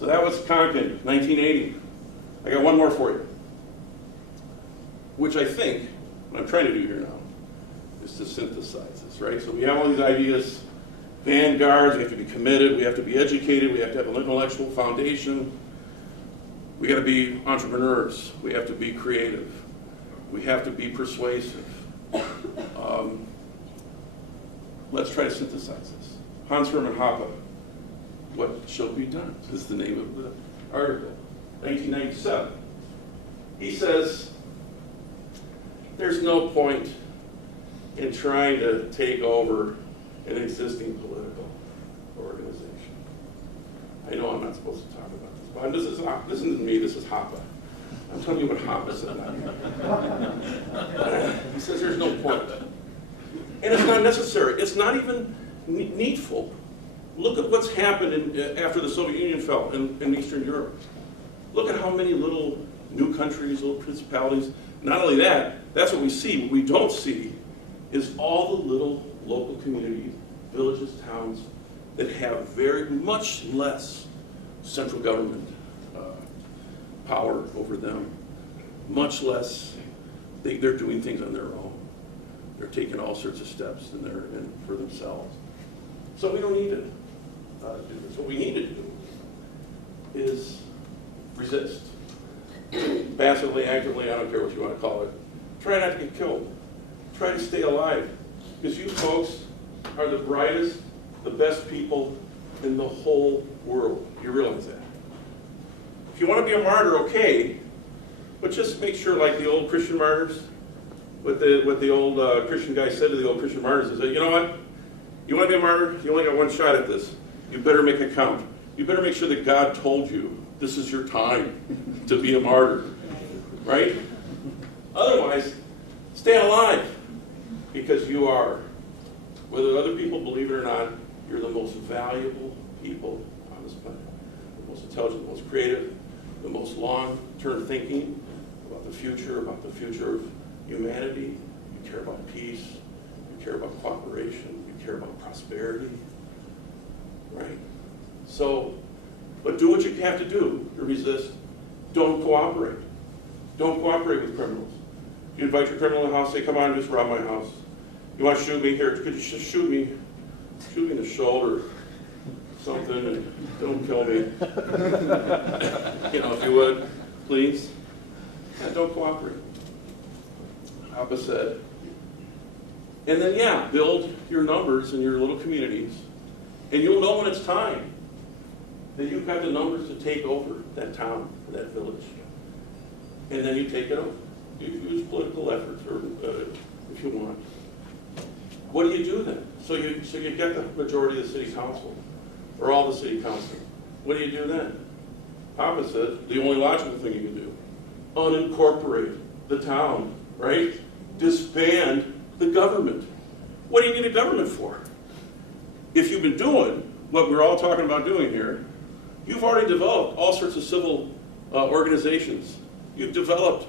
So that was Conklin, 1980. I got one more for you, which I think, what I'm trying to do here now, is to synthesize this, right? So we have all these ideas, vanguards, we have to be committed, we have to be educated, we have to have an intellectual foundation, we got to be entrepreneurs, we have to be creative, we have to be persuasive. Let's try to synthesize this. Hans Hermann Hoppe, What Shall Be Done is the name of the article, 1997. He says, there's no point in trying to take over an existing political organization. I know I'm not supposed to talk about this, but this isn't me, this is Hoppe. I'm telling you what Hoppe said. He says there's no point. And it's not necessary. It's not even needful. Look at what's happened after the Soviet Union fell in Eastern Europe. Look at how many little new countries, little principalities. Not only that, that's what we see. What we don't see is all the little local communities, villages, towns that have very much less central government power over them, much less. They're doing things on their own. They're taking all sorts of steps for themselves. So we don't need to do this. What we need to do is resist. Passively, actively, I don't care what you want to call it. Try not to get killed. Try to stay alive. Because you folks are the brightest, the best people in the whole world. You realize that. If you want to be a martyr, okay, but just make sure, like the old Christian martyrs, what the old Christian guy said to the old Christian martyrs is that, you know what? You want to be a martyr? You only got one shot at this. You better make it count. You better make sure that God told you this is your time to be a martyr, right? Otherwise, stay alive, because you are, whether other people believe it or not, you're the most valuable people on this planet. The most intelligent, the most creative, the most long-term thinking about the future of humanity. You care about peace. You care about cooperation. You care about prosperity, right? So, but do what you have to do to resist. Don't cooperate. Don't cooperate with criminals. You invite your criminal in the house, say, come on, just rob my house. You want to shoot me? Here, could you just shoot me in the shoulder, something, and don't kill me. If you would, please. Yeah, don't cooperate. Hoppe said. And then, build your numbers in your little communities, and you'll know when it's time that you've got the numbers to take over that town, or that village. And then you take it over. You use political efforts, or if you want. What do you do then? So you get the majority of the city council, or all the city council. What do you do then? Hoppe says the only logical thing you can do: unincorporate the town, right? Disband the government. What do you need a government for? If you've been doing what we're all talking about doing here, you've already developed all sorts of civil organizations. You've developed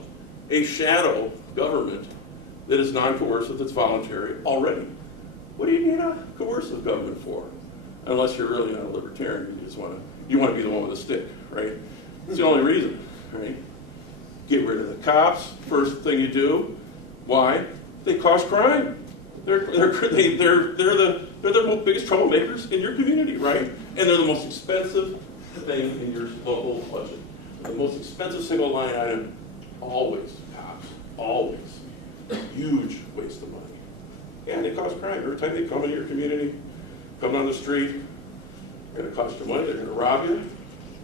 a shadow government that is non-coercive, that's voluntary already. What do you need a coercive government for? Unless you're really not a libertarian, you want to be the one with a stick, right? That's the only reason, right? Get rid of the cops, first thing you do. Why? They cause crime. They're the biggest troublemakers in your community, right? And they're the most expensive thing in your local budget. The most expensive single line item, always cops, always. Huge waste of money. Yeah, they cause crime. Every time they come into your community, come down the street, they're going to cost you money, they're going to rob you,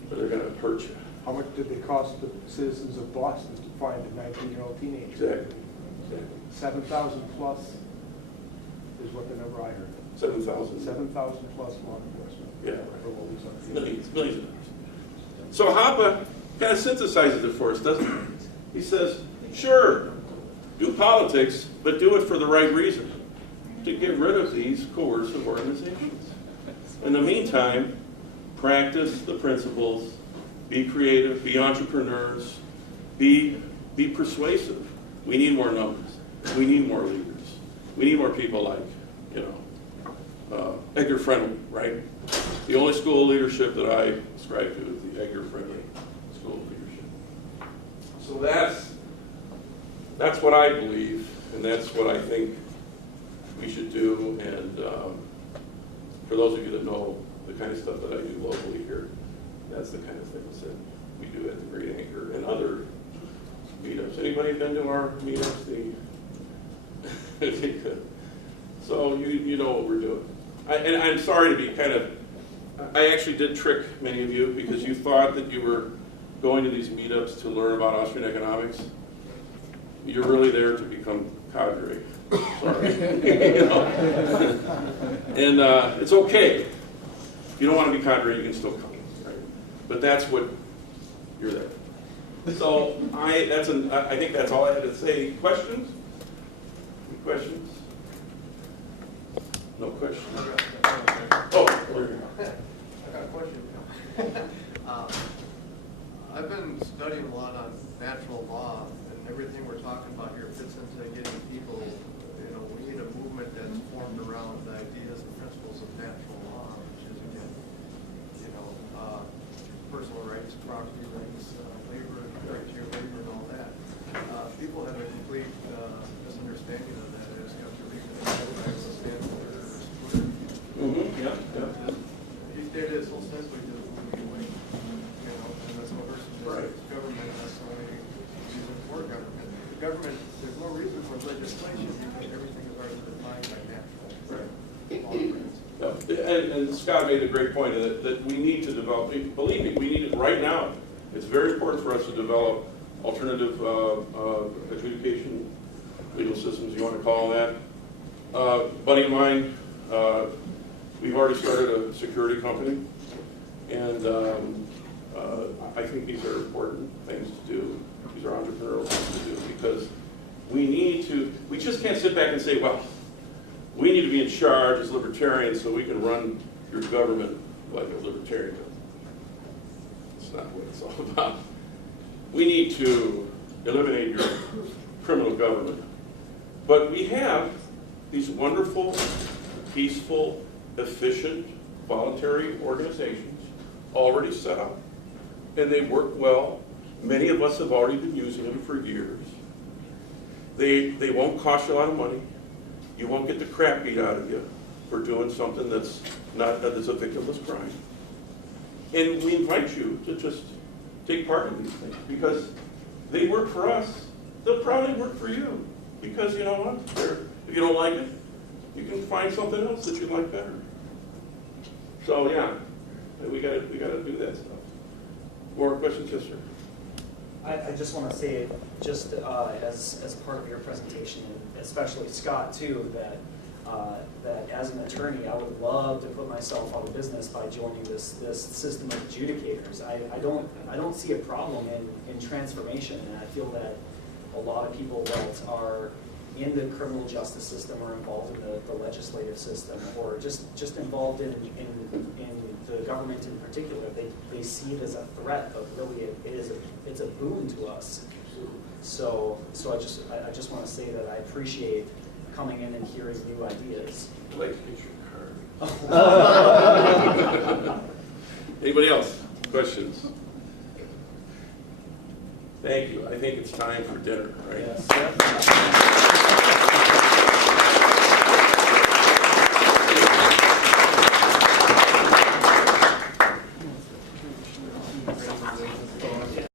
or they're going to hurt you. How much did they cost the citizens of Boston to find a 19-year-old teenager? Exactly. 7,000 plus is what the number I heard. 7,000. 7,000 plus law enforcement. Yeah. For what we saw. Millions of dollars. So Hoppe kind of synthesizes it for us, doesn't he? He says, sure, do politics, but do it for the right reason, to get rid of these coercive organizations. In the meantime, practice the principles, be creative, be entrepreneurs, be persuasive. We need more numbers. We need more leaders. We need more people like, Edgar Friendly, right? The only school of leadership that I ascribe to is the EDGAR-friendly school leadership. So that's what I believe, and that's what I think we should do. And for those of you that know the kind of stuff that I do locally here, that's the kind of things that we do at the Great Anchor and other meetups. Anybody been to our meetups? So you know what we're doing. And I'm sorry to be I actually did trick many of you because you thought that you were going to these meetups to learn about Austrian economics. You're really there to become cadre. Sorry. You know? And it's okay. If you don't want to be cadre, you can still come. Right? But that's what you're there. So I think that's all I had to say. Questions? Any questions? No questions? Oh, there you go. I got a question. I've been studying a lot on natural law, and everything we're talking about here fits into getting people, we need a movement that's formed around the ideas and principles of natural law, which is, again, personal rights, property rights, labor, right to your labor, and all that. People have a complete misunderstanding of that. They just have to read the rights and stand for it. Yeah. He stated his whole sense we just moving away. And that's what versus government, that's the only reason for government. The government, there's no reason for legislation because everything is already defined by natural law. And Scott made a great point that we need to develop, believe me, we need it right now. It's very important for us to develop alternative adjudication legal systems, you want to call them that. Buddy of mine, we've already started a security company, and I think these are important things to do. These are entrepreneurial things to do because we just can't sit back and say, well, we need to be in charge as libertarians so we can run your government like a libertarian. That's not what it's all about. We need to eliminate your criminal government. But we have these wonderful, peaceful, efficient, voluntary organizations already set up. And they work well. Many of us have already been using them for years. They won't cost you a lot of money. You won't get the crap beat out of you for doing something that's a victimless crime. And we invite you to just take part in these things because they work for us. They'll probably work for you because you know what? If you don't like it, you can find something else that you like better. So yeah, we gotta do that stuff. More questions, yes, sir? I just want to say, just as part of your presentation, and especially Scott too, that as an attorney, I would love to put myself out of business by joining this system of adjudicators. I don't see a problem in transformation, and I feel that a lot of people that are in the criminal justice system or involved in the legislative system or just involved in the government in particular, they see it as a threat, but really it's a boon to us. So I just want to say that I appreciate coming in and hearing new ideas. I'd like to get your card. Anybody else? Questions? Thank you. I think it's time for dinner, right? Yes.